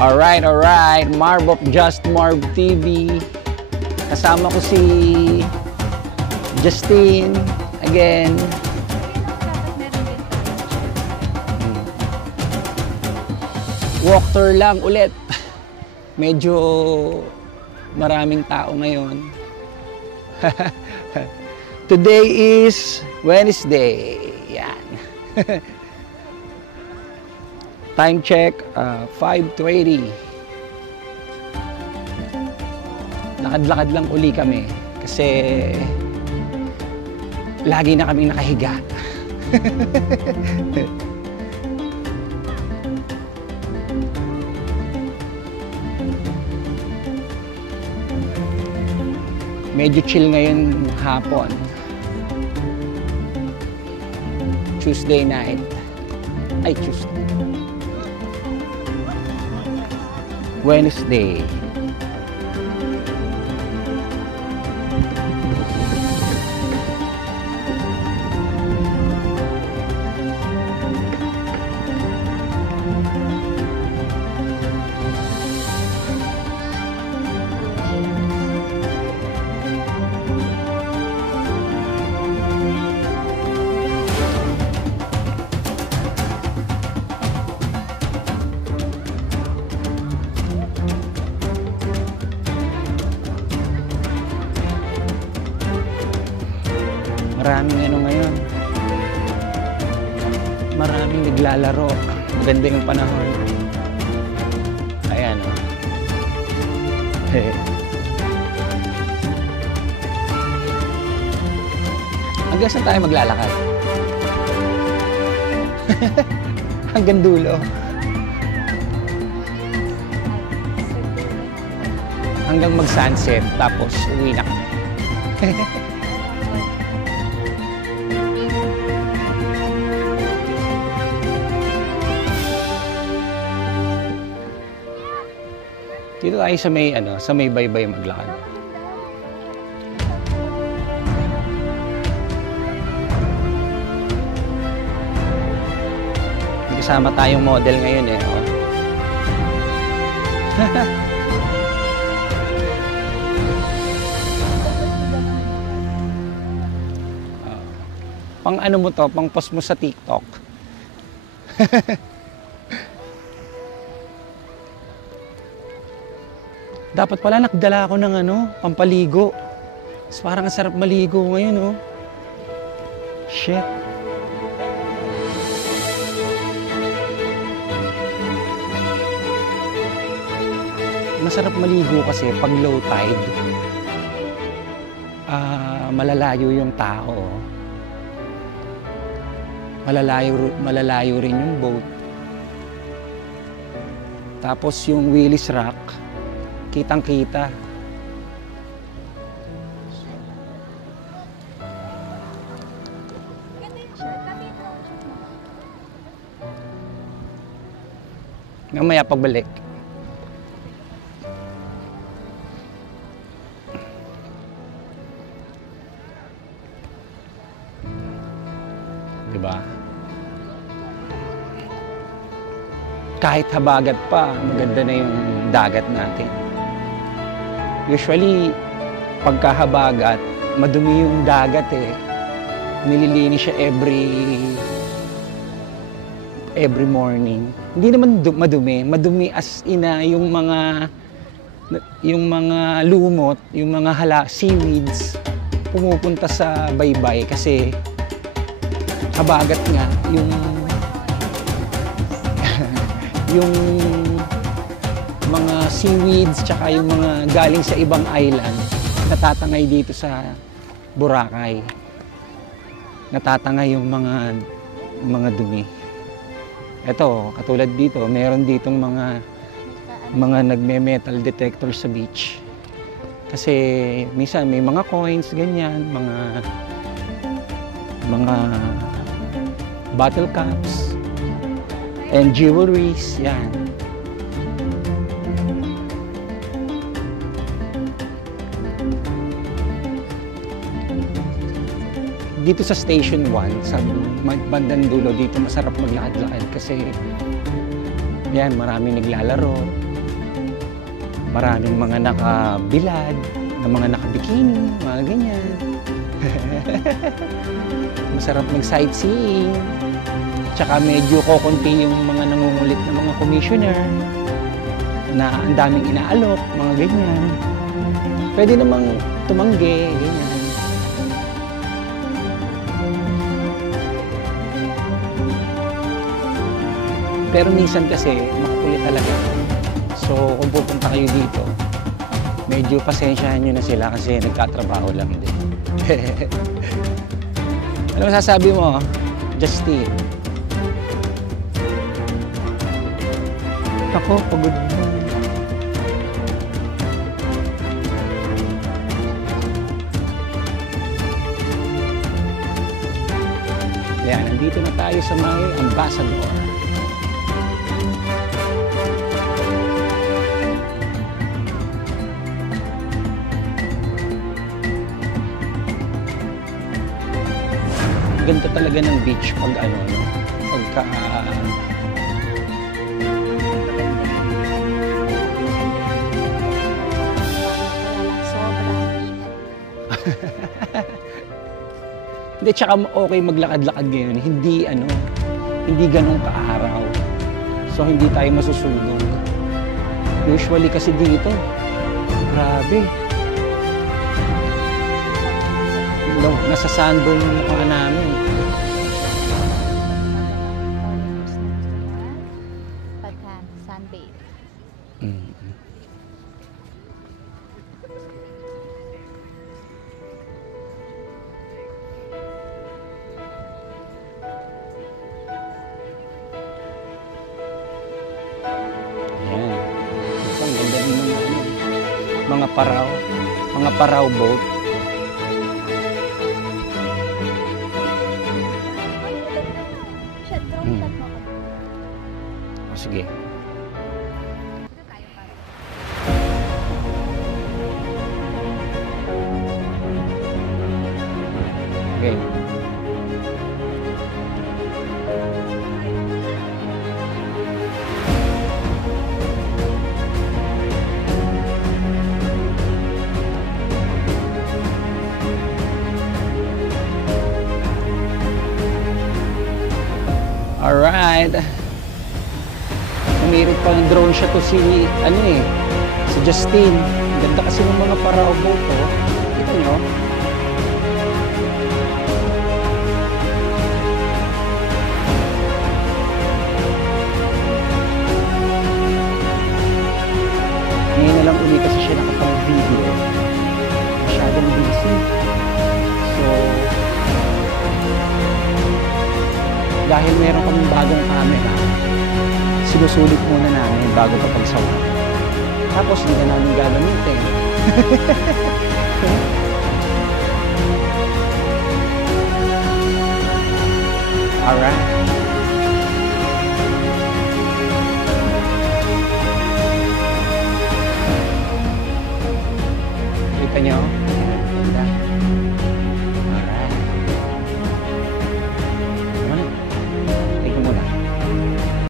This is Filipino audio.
Alright. Marv of Just Marv TV. Kasama ko si Justin again. Walk tour lang ulit. Medyo maraming tao ngayon. Today is Wednesday. Yan. Time check, 5:20. Lakad-lakad lang uli kami kasi lagi na kami nakahiga. Medyo chill ngayon hapon. Tuesday night. Ay, Tuesday. Wednesday. Maraming ano ngayon. Maraming naglalaro. Maganda yung panahon. Ayan o. Hanggang saan tayo maglalakad? Hanggang dulo. Hanggang mag-sunset, tapos uwi na kami. Dito tayo sa may baybay maglakad. Kasama tayong model ngayon eh. Oh. Pang ano mo to, pang post mo sa TikTok. Dapat pala nakdala ako ng pampaligo. Mas parang ang sarap maligo ngayon, oh. Shit. Masarap maligo kasi pag low tide. Malalayo yung tao. Malalayo rin yung boat. Tapos yung Willis Rock, kitang-kita. Mamaya pagbalik. Diba? Kahit habagat pa, maganda na yung dagat natin. Usually, pagkahabagat, madumi yung dagat eh. Nililinis siya every morning. Hindi naman madumi. Madumi as ina yung mga lumot, yung mga seaweeds pumupunta sa baybay kasi habagat nga yung mga seaweeds tsaka yung mga galing sa ibang island natatangay dito sa Boracay. Natatangay yung mga dumi. Ito, katulad dito, meron ditong mga nagme-metal detector sa beach. Kasi minsan may mga coins ganyan, mga bottle caps and jewelries, yan. Dito sa Station 1, sa bandang dulo, dito masarap maglakad-lakad kasi yan, maraming naglalaro. Maraming mga nakabilad, na mga nakabikini, mga ganyan. Masarap mag-sightseeing. Tsaka medyo kokonti yung mga nangungulit na mga commissioner na ang daming inaalok, mga ganyan. Pwede namang tumanggi, ganyan. Pero minsan kasi, makukulit talaga. So, kung pupunta kayo dito, medyo pasensyahan nyo na sila kasi nagkatrabaho lang din. Ano masasabi mo, Justine? Ako, pagod na. Yan, nandito na tayo sa may Ambassador. Ganda talaga ng beach pag ano, pagka sobrang init. Hindi, tsaka okay maglakad-lakad ngayon. Hindi ganun kaaraw. So, hindi tayo masusugod. Usually kasi dito, grabe. No, nasa sunburn yung mukha namin. Pagka sunbathe. Ayan. Ito, ang ganda din mga paraw. Mga paraw boat. Shot, drone shot mo ako. O, sige. Dito tayo para. Okay. Alright. Umirit pa ng drone siya to si Justine. Ganda kasi ng mga paraw boat, oh. Kita nyo? Ngayon na lang uli kasi siya nakapag-video. Masyadong busy. So, dahil meron kaming bagong camera, sinusulit muna namin bago kapag sawa. Tapos hindi na namin gagamitin. Alright. Kita nyo?